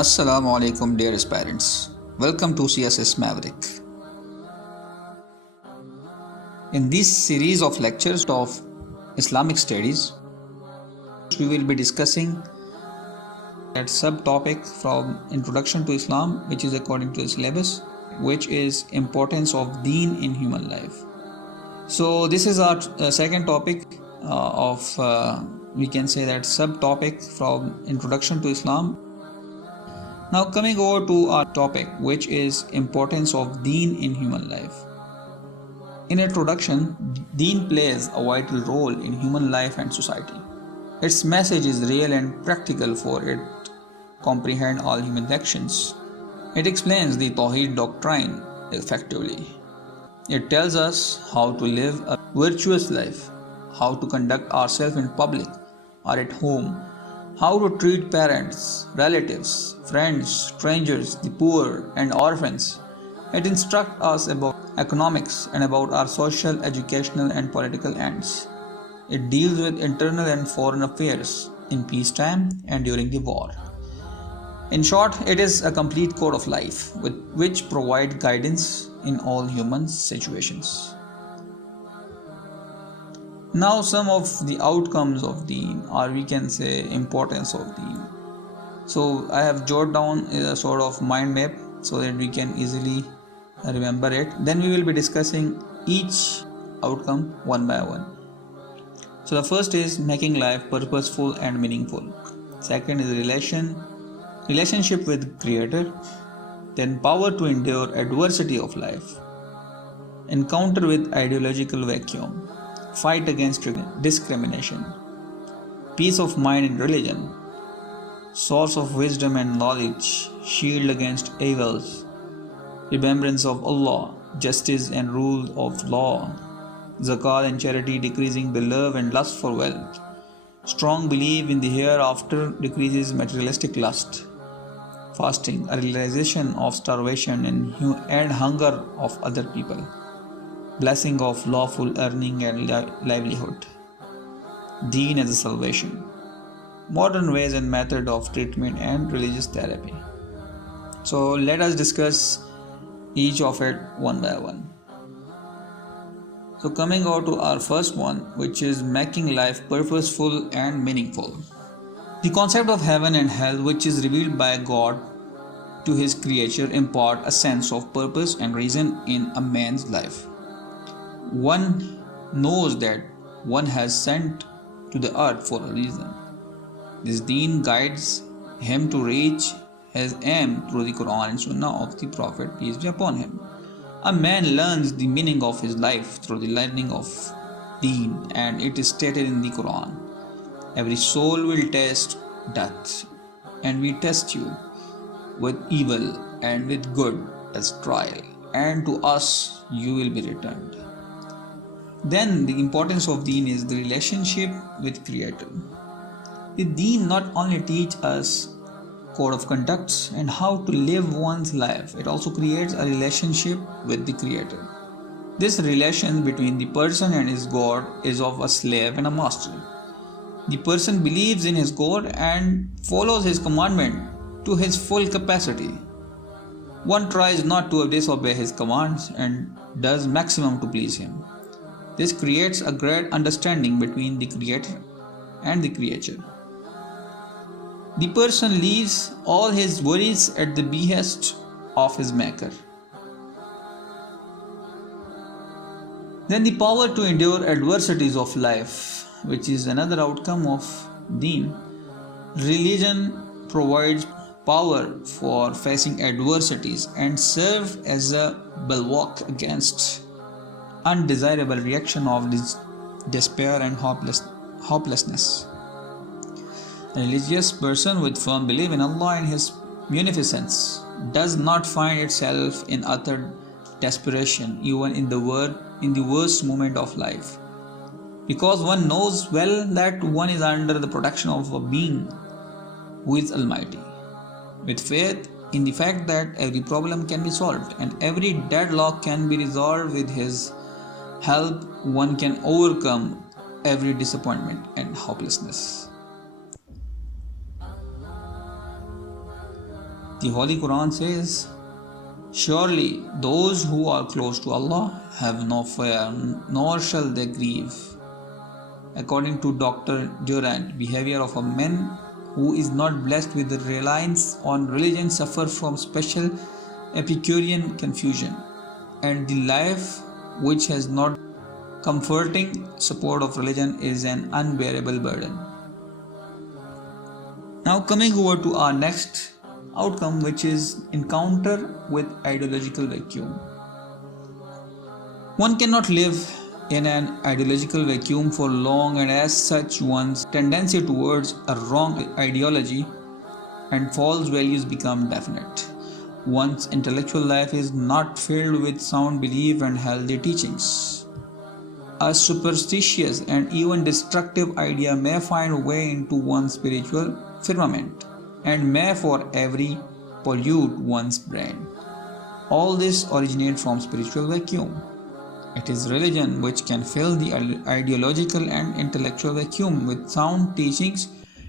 Assalamu alaikum dear aspirants. Welcome to CSS Maverick. In this series of lectures of Islamic studies, we will be discussing that subtopic from Introduction to Islam, which is according to the syllabus, which is importance of Deen in human life. So this is our second topic we can say that subtopic from Introduction to Islam. Now coming over to our topic, which is importance of Deen in human life. In introduction, Deen plays a vital role in human life and society. Its message is real and practical, for it comprehend all human actions. It explains the Tawheed doctrine effectively. It tells us how to live a virtuous life, how to conduct ourselves in public or at home, how to treat parents, relatives, friends, strangers, the poor and orphans. It instructs us about economics and about our social, educational and political ends. It deals with internal and foreign affairs in peacetime and during the war. In short, it is a complete code of life which provides guidance in all human situations. Now some of the outcomes of Deen, or we can say importance of Deen. So I have jotted down a sort of mind map so that we can easily remember it. Then we will be discussing each outcome one by one. So the first is making life purposeful and meaningful. Second is relationship with Creator. Then power to endure adversity of life. Encounter with ideological vacuum. Fight against discrimination. Peace of mind in religion. Source of wisdom and knowledge. Shield against evils. Remembrance of Allah. Justice and rule of law. Zakat and charity decreasing the love and lust for wealth. Strong belief in the hereafter decreases materialistic lust. Fasting, a realization of starvation and hunger of other people. Blessing of lawful earning and livelihood. Deen as a salvation. Modern ways and method of treatment and religious therapy. So let us discuss each of it one by one. So coming out to our first one, which is making life purposeful and meaningful. The concept of heaven and hell, which is revealed by God to his creature, impart a sense of purpose and reason in a man's life. One knows that one has sent to the earth for a reason. This Deen guides him to reach his aim through the Quran and Sunnah of the Prophet, peace be upon him. A man learns the meaning of his life through the learning of Deen, and it is stated in the Quran. Every soul will taste death, and we test you with evil and with good as trial, and to us you will be returned. Then the importance of Deen is the relationship with Creator. The Deen not only teach us code of conducts and how to live one's life, it also creates a relationship with the Creator. This relation between the person and his God is of a slave and a master. The person believes in his God and follows his commandment to his full capacity. One tries not to disobey his commands and does maximum to please him. This creates a great understanding between the Creator and the creature. The person leaves all his worries at the behest of his Maker. Then the power to endure adversities of life, which is another outcome of Deen. Religion provides power for facing adversities and serve as a bulwark against undesirable reaction of despair and hopelessness. A religious person with firm belief in Allah and His munificence does not find itself in utter desperation even in the worst moment of life, because one knows well that one is under the protection of a being who is Almighty. With faith in the fact that every problem can be solved and every deadlock can be resolved with His help, one can overcome every disappointment and hopelessness. The Holy Quran says, "Surely those who are close to Allah have no fear, nor shall they grieve." According to Dr. Durant, behavior of a man who is not blessed with the reliance on religion suffers from special Epicurean confusion, and the life which has not comforting support of religion is an unbearable burden. Now coming over to our next outcome, which is encounter with ideological vacuum. One cannot live in an ideological vacuum for long, and as such one's tendency towards a wrong ideology and false values become definite. One's intellectual life is not filled with sound belief and healthy teachings. A superstitious and even destructive idea may find a way into one's spiritual firmament and may forever pollute one's brain. All this originates from spiritual vacuum. It is religion which can fill the ideological and intellectual vacuum with sound teachings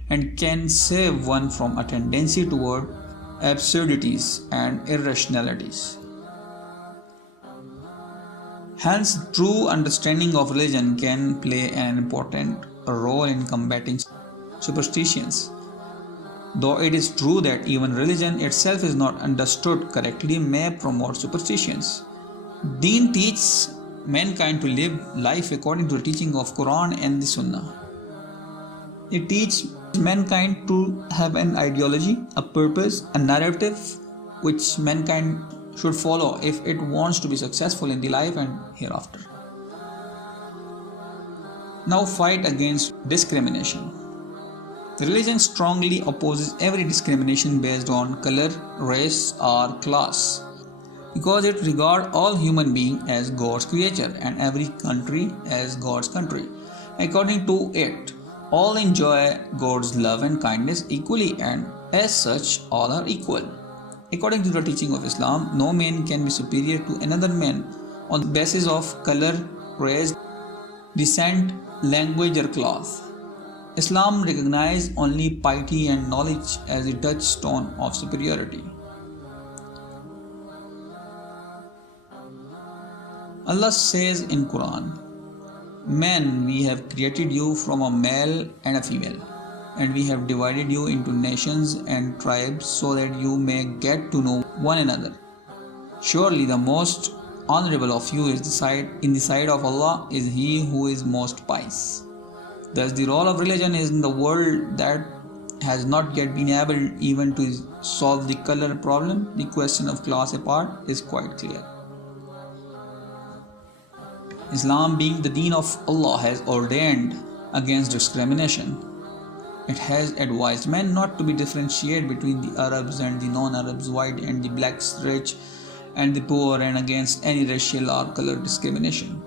and can save one from a tendency toward absurdities and irrationalities. Hence, true understanding of religion can play an important role in combating superstitions. Though it is true that even religion itself is not understood correctly may promote superstitions. Deen teaches mankind to live life according to the teaching of Quran and the Sunnah. It teaches mankind to have an ideology, a purpose, a narrative which mankind should follow if it wants to be successful in the life and hereafter. Now fight against discrimination. Religion strongly opposes every discrimination based on color, race or class, because it regards all human beings as God's creature and every country as God's country. According to it, all enjoy God's love and kindness equally, and as such all are equal. According to the teaching of Islam, no man can be superior to another man on the basis of color, race, descent, language or class. Islam recognizes only piety and knowledge as the touchstone of superiority. Allah says in Quran, "Man, we have created you from a male and a female, and we have divided you into nations and tribes so that you may get to know one another. Surely the most honorable of you is in the sight of Allah is he who is most pious." Thus the role of religion is in the world that has not yet been able even to solve the color problem. The question of class apart is quite clear. Islam, being the Deen of Allah, has ordained against discrimination. It has advised men not to be differentiated between the Arabs and the non-Arabs, white and the blacks, rich and the poor, and against any racial or color discrimination.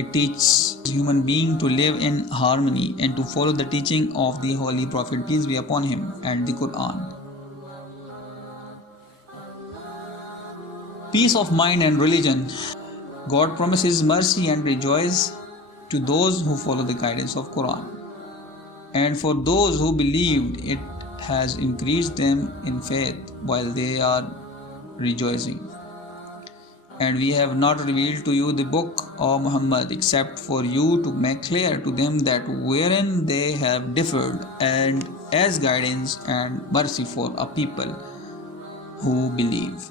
It teaches human beings to live in harmony and to follow the teaching of the Holy Prophet, peace be upon him, and the Quran. Peace of mind and religion. God promises mercy and rejoice to those who follow the guidance of Quran. And for those who believed, it has increased them in faith while they are rejoicing. And we have not revealed to you the book, O Muhammad, except for you to make clear to them that wherein they have differed, and as guidance and mercy for a people who believe.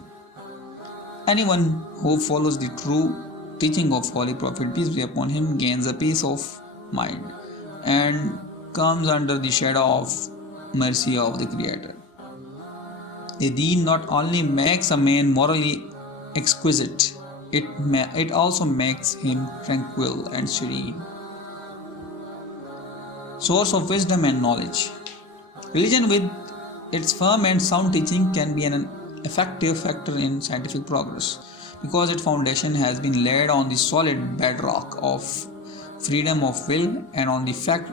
Anyone who follows the true teaching of Holy Prophet, peace be upon him, gains a peace of mind and comes under the shadow of mercy of the Creator. The Deen not only makes a man morally exquisite, it also makes him tranquil and serene. Source of wisdom and knowledge. Religion with its firm and sound teaching can be an effective factor in scientific progress because its foundation has been laid on the solid bedrock of freedom of will and on the fact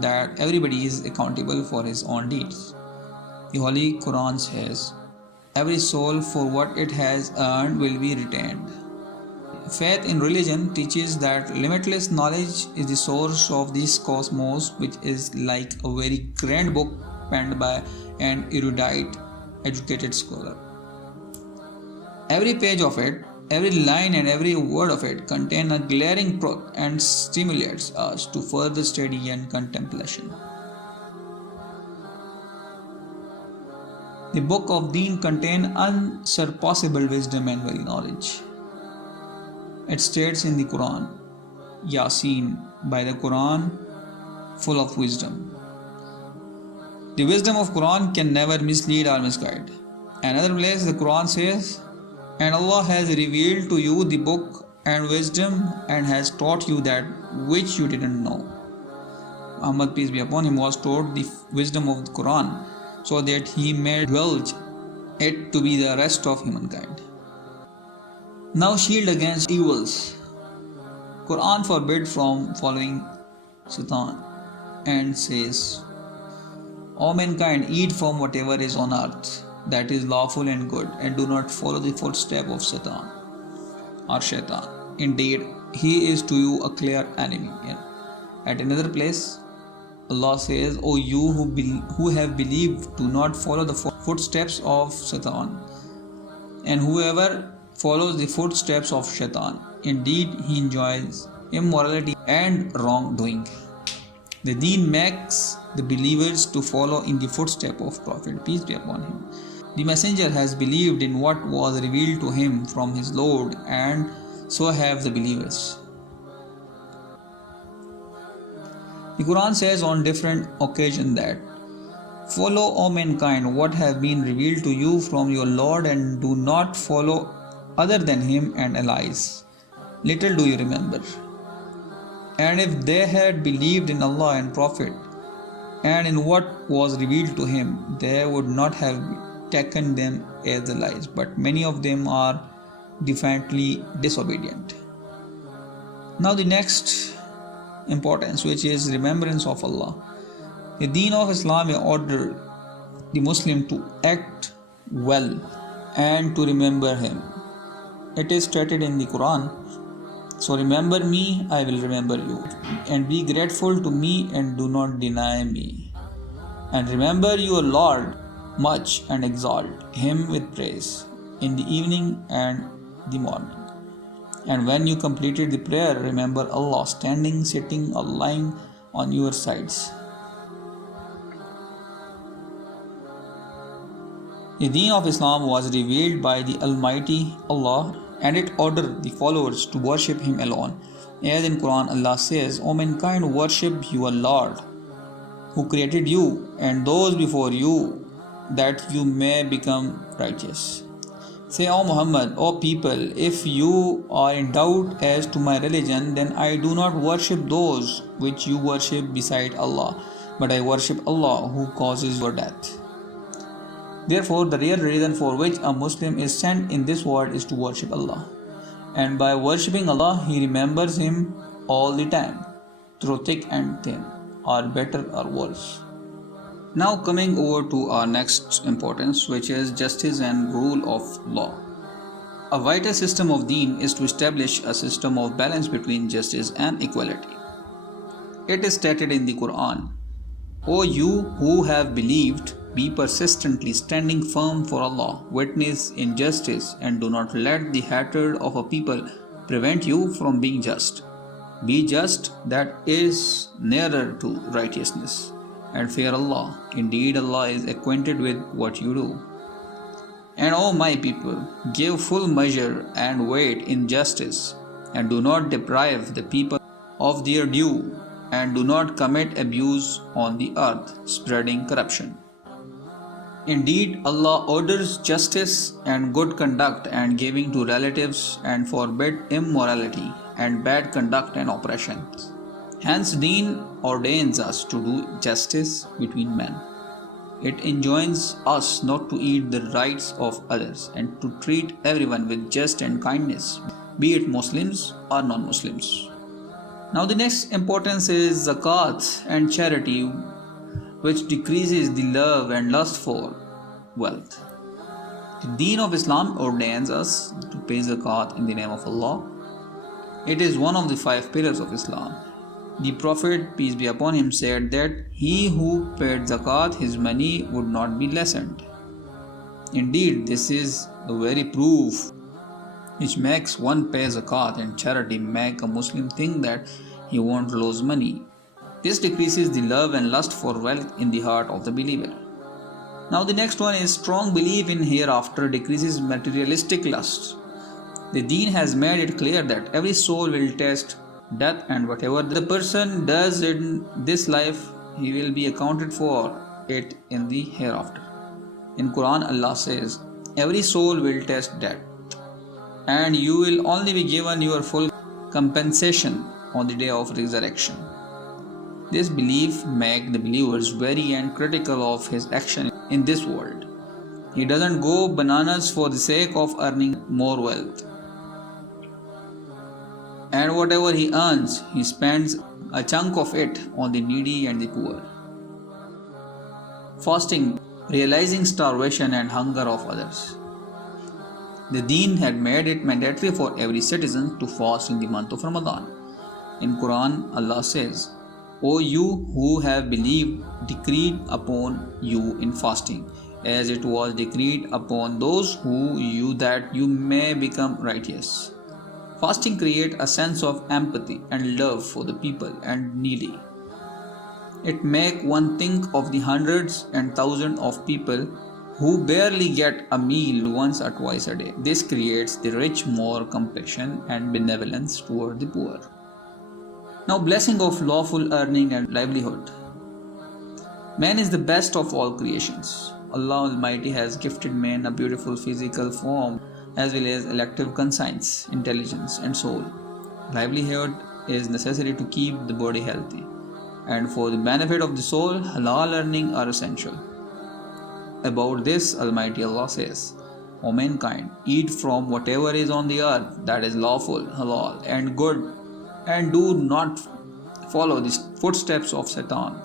that everybody is accountable for his own deeds. The Holy Quran says, "Every soul for what it has earned will be retained." Faith in religion teaches that limitless knowledge is the source of this cosmos, which is like a very grand book penned by an erudite educated scholar. Every page of it, every line and every word of it contain a glaring truth and stimulates us to further study and contemplation. The book of Deen contains unsurpassable wisdom and very knowledge. It states in the Quran, Yasin, by the Quran, full of wisdom. The wisdom of Quran can never mislead or misguide. Another place the Quran says, and Allah has revealed to you the book and wisdom and has taught you that which you didn't know. Muhammad, peace be upon him, was taught the wisdom of the Quran so that he may divulge it to be the rest of humankind. Now shield against evils. Quran forbids from following Satan and says, O mankind, eat from whatever is on earth that is lawful and good, and do not follow the footstep of Satan or Shaitan. Indeed, he is to you a clear enemy. At another place, Allah says, O you who have believed, do not follow the footsteps of Satan, and whoever follows the footsteps of Shaitan, indeed he enjoys immorality and wrongdoing. The Deen makes the believers to follow in the footsteps of Prophet, peace be upon him. The messenger has believed in what was revealed to him from his Lord, and so have the believers. The Quran says on different occasions that, follow, O mankind, what have been revealed to you from your Lord, and do not follow other than him and allies. Little do you remember. And if they had believed in Allah and Prophet, and in what was revealed to him, they would not have taken them as allies, but many of them are defiantly disobedient. Now the next importance, which is remembrance of Allah. The Deen of Islam ordered the Muslim to act well and to remember him. It is stated in the Quran, so remember me, I will remember you, and be grateful to me and do not deny me. And remember your Lord much and exalt him with praise in the evening and the morning. And when you completed the prayer, remember Allah standing, sitting, or lying on your sides. The Deen of Islam was revealed by the Almighty Allah, and it ordered the followers to worship Him alone. As in Quran, Allah says, O mankind, worship your Lord, who created you and those before you, that you may become righteous. Say, O Muhammad, O people, if you are in doubt as to my religion, then I do not worship those which you worship beside Allah, but I worship Allah who causes your death. Therefore, the real reason for which a Muslim is sent in this world is to worship Allah. And by worshipping Allah, he remembers Him all the time, through thick and thin, or better or worse. Now coming over to our next importance, which is justice and rule of law. A vital system of Deen is to establish a system of balance between justice and equality. It is stated in the Quran, O you who have believed, be persistently standing firm for Allah, witness in justice, and do not let the hatred of a people prevent you from being just. Be just, that is nearer to righteousness, and fear Allah. Indeed, Allah is acquainted with what you do. And O my people, give full measure and weight in justice, and do not deprive the people of their due, and do not commit abuse on the earth, spreading corruption. Indeed, Allah orders justice and good conduct and giving to relatives, and forbid immorality and bad conduct and oppressions. Hence, Deen ordains us to do justice between men. It enjoins us not to eat the rights of others and to treat everyone with just and kindness, be it Muslims or non-Muslims. Now the next importance is zakat and charity, which decreases the love and lust for wealth. The Deen of Islam ordains us to pay zakat in the name of Allah. It is one of the 5 pillars of Islam. The Prophet, peace be upon him, said that he who paid zakat, his money would not be lessened. Indeed, this is the very proof which makes one pay zakat and charity make a Muslim think that he won't lose money. This decreases the love and lust for wealth in the heart of the believer. Now the next one is strong belief in hereafter decreases materialistic lust. The Deen has made it clear that every soul will taste death, and whatever the person does in this life, he will be accounted for it in the hereafter. In Quran, Allah says, every soul will taste death, and you will only be given your full compensation on the day of resurrection. This belief makes the believers wary and critical of his action in this world. He doesn't go bananas for the sake of earning more wealth. And whatever he earns, he spends a chunk of it on the needy and the poor. Fasting, realizing starvation and hunger of others. The Deen had made it mandatory for every citizen to fast in the month of Ramadan. In Quran, Allah says, O you who have believed, decreed upon you in fasting, as it was decreed upon those who you that you may become righteous. Fasting creates a sense of empathy and love for the people and needy. It makes one think of the hundreds and thousands of people who barely get a meal once or twice a day. This creates the rich more compassion and benevolence toward the poor. Now, blessing of lawful earning and livelihood. Man is the best of all creations. Allah Almighty has gifted man a beautiful physical form as well as elective conscience, intelligence and soul. Livelihood is necessary to keep the body healthy, and for the benefit of the soul, halal earning are essential. About this, Almighty Allah says, O mankind, eat from whatever is on the earth that is lawful, halal and good, and do not follow the footsteps of Satan.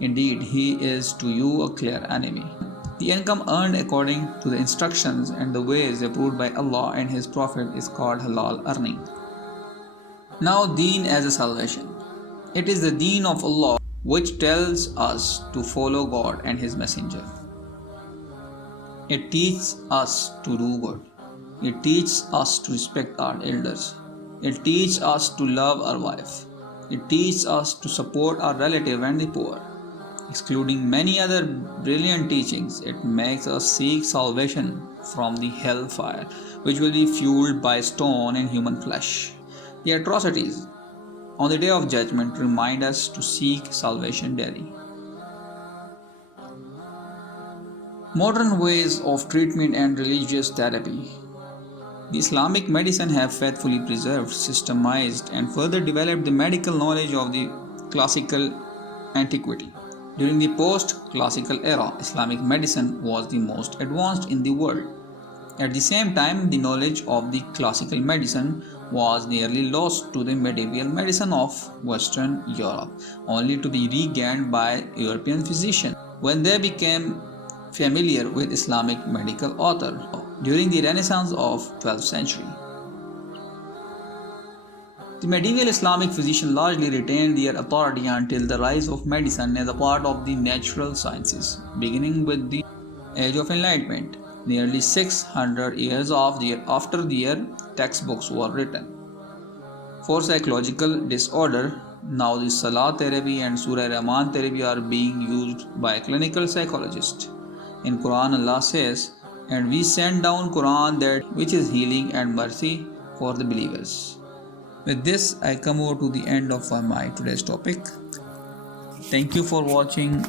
Indeed, he is to you a clear enemy. The income earned according to the instructions and the ways approved by Allah and His Prophet is called halal earning. Now, Deen as a salvation. It is the Deen of Allah which tells us to follow God and His Messenger. It teaches us to do good. It teaches us to respect our elders. It teaches us to love our wife. It teaches us to support our relative and the poor. Excluding many other brilliant teachings, it makes us seek salvation from the hellfire, which will be fueled by stone and human flesh. The atrocities on the day of judgment remind us to seek salvation daily. Modern ways of treatment and religious therapy. The Islamic medicine have faithfully preserved, systemized, and further developed the medical knowledge of the classical antiquity. During the post-classical era, Islamic medicine was the most advanced in the world. At the same time, the knowledge of the classical medicine was nearly lost to the medieval medicine of Western Europe, only to be regained by European physicians when they became familiar with Islamic medical author during the Renaissance of 12th century. The medieval Islamic physicians largely retained their authority until the rise of medicine as a part of the natural sciences, beginning with the Age of Enlightenment, nearly 600 years after their textbooks were written. For psychological disorder, now the Salah therapy and Surah Rahman therapy are being used by clinical psychologists. In Quran, Allah says, and we send down Quran that which is healing and mercy for the believers. With this, I come over to the end of my today's topic. Thank you for watching.